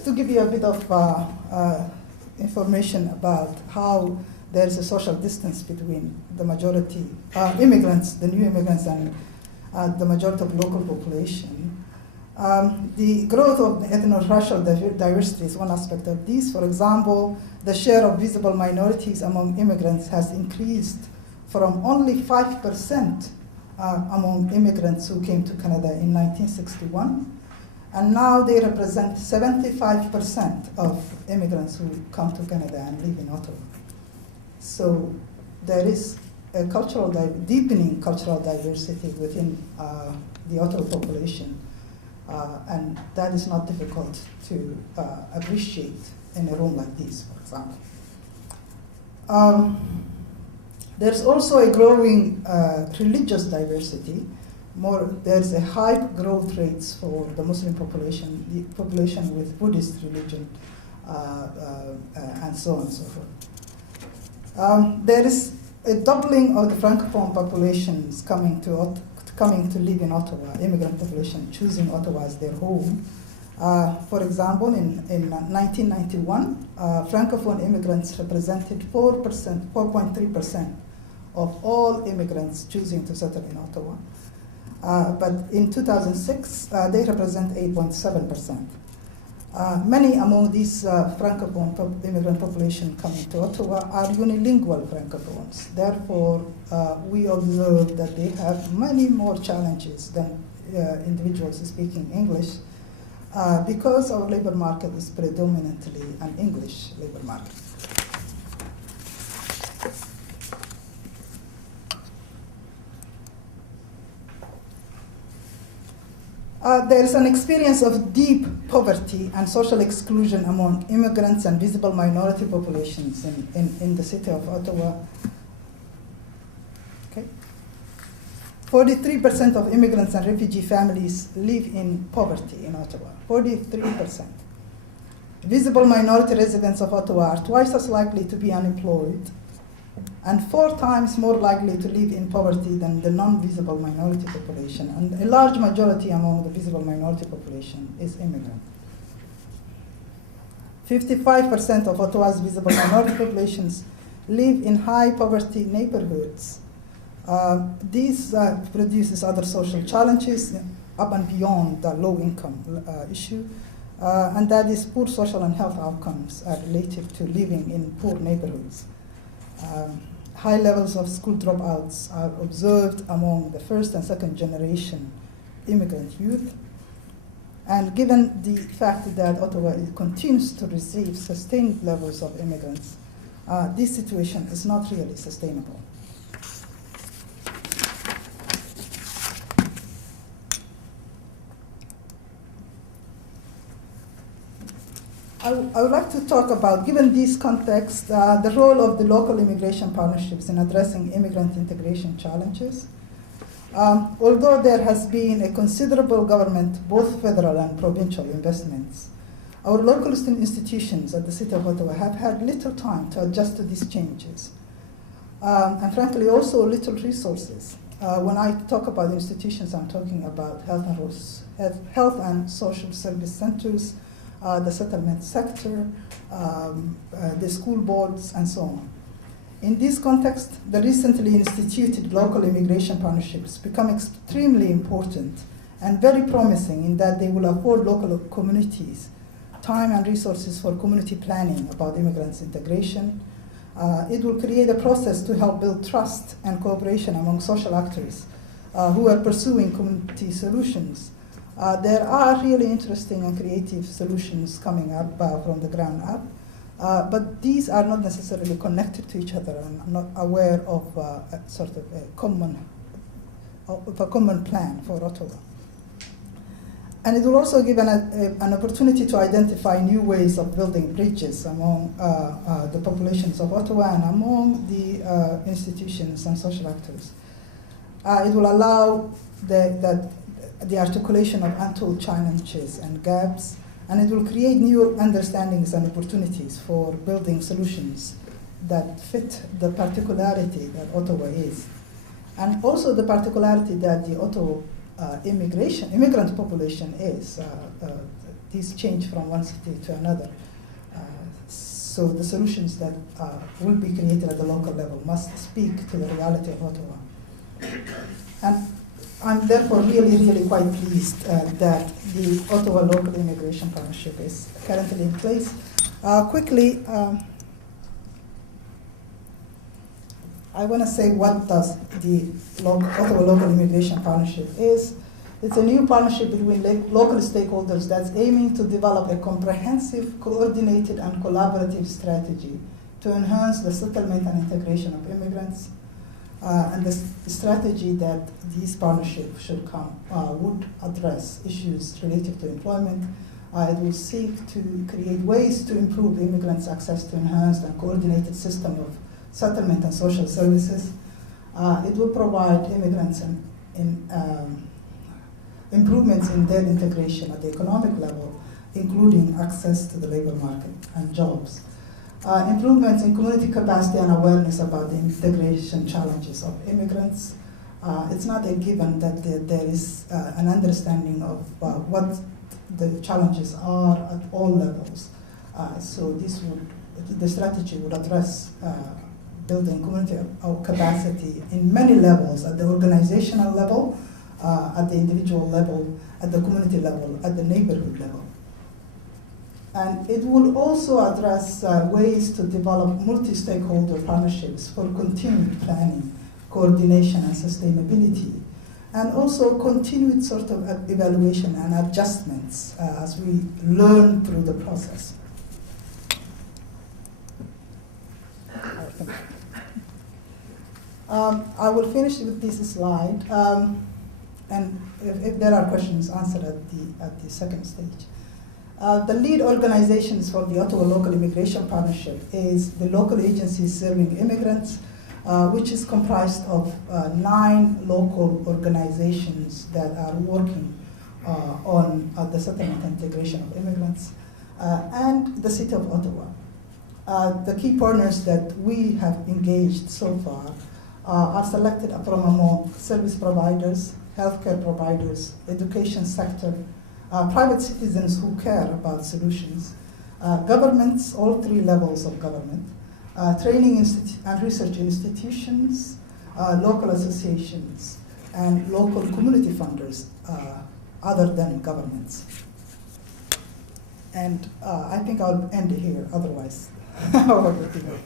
just to give you a bit of information about how there is a social distance between the majority immigrants, the new immigrants, and the majority of local population. The growth of ethno-racial diversity is one aspect of this. For example, the share of visible minorities among immigrants has increased from only 5% among immigrants who came to Canada in 1961, and now they represent 75% of immigrants who come to Canada and live in Ottawa. So there is a deepening cultural diversity within the Ottawa population, and that is not difficult to appreciate in a room like this, for example. There's also a growing religious diversity. There's a high growth rates for the Muslim population, the population with Buddhist religion, and so on and so forth. There is a doubling of the Francophone populations coming to live in Ottawa, immigrant population choosing Ottawa as their home. For example, in 1991, Francophone immigrants represented 4.3% of all immigrants choosing to settle in Ottawa. But in 2006, they represent 8.7%. Many among these Francophone immigrant population coming to Ottawa are unilingual Francophones. Therefore, we observe that they have many more challenges than individuals speaking English because our labor market is predominantly an English labor market. There is an experience of deep poverty and social exclusion among immigrants and visible minority populations in the city of Ottawa. Okay. 43% of immigrants and refugee families live in poverty in Ottawa, 43%. Visible minority residents of Ottawa are twice as likely to be unemployed and 4 times more likely to live in poverty than the non-visible minority population. And a large majority among the visible minority population is immigrant. 55% of Ottawa's visible minority populations live in high poverty neighborhoods. This produces other social challenges up and beyond the low income issue, and that is poor social and health outcomes are related to living in poor neighborhoods. High levels of school dropouts are observed among the first and second generation immigrant youth. And given the fact that Ottawa continues to receive sustained levels of immigrants, this situation is not really sustainable. I would like to talk about, given this context, the role of the local immigration partnerships in addressing immigrant integration challenges. Although there has been a considerable government, both federal and provincial investments, our local institutions at the City of Ottawa have had little time to adjust to these changes, and frankly also little resources. When I talk about institutions, I'm talking about health and social service centers, the settlement sector, the school boards, and so on. In this context, the recently instituted local immigration partnerships become extremely important and very promising in that they will afford local communities time and resources for community planning about immigrants' integration. It will create a process to help build trust and cooperation among social actors who are pursuing community solutions. There are really interesting and creative solutions coming up from the ground up, but these are not necessarily connected to each other and I'm not aware of a common plan for Ottawa. And it will also give an opportunity to identify new ways of building bridges among the populations of Ottawa and among the institutions and social actors. It will allow the articulation of untold challenges and gaps, and it will create new understandings and opportunities for building solutions that fit the particularity that Ottawa is, and also the particularity that the Ottawa immigrant population is. these change from one city to another. So the solutions that will be created at the local level must speak to the reality of Ottawa. And I'm therefore really, really quite pleased that the Ottawa Local Immigration Partnership is currently in place. Quickly, I want to say what does the Ottawa Local Immigration Partnership is. It's a new partnership between local stakeholders that's aiming to develop a comprehensive, coordinated, and collaborative strategy to enhance the settlement and integration of immigrants. And the strategy that these partnerships should come would address issues related to employment. It will seek to create ways to improve immigrants' access to enhanced and coordinated system of settlement and social services. It will provide immigrants improvements in their integration at the economic level, including access to the labor market and jobs. Improvements in community capacity and awareness about the integration challenges of immigrants. It's not a given that there is an understanding of what the challenges are at all levels. So the strategy would address building community capacity in many levels, at the organizational level, at the individual level, at the community level, at the neighborhood level. And it will also address ways to develop multi-stakeholder partnerships for continued planning, coordination, and sustainability, and also continued sort of evaluation and adjustments as we learn through the process. I will finish with this slide, and if there are questions, answered at the second stage. The lead organizations for the Ottawa Local Immigration Partnership is the local agencies serving immigrants, which is comprised of 9 local organizations that are working on the settlement and integration of immigrants, and the City of Ottawa. The key partners that we have engaged so far are selected from among service providers, healthcare providers, education sector, private citizens who care about solutions, governments, all 3 levels of government, training and research institutions, local associations, and local community funders other than governments. And I think I'll end here, otherwise. Over to you.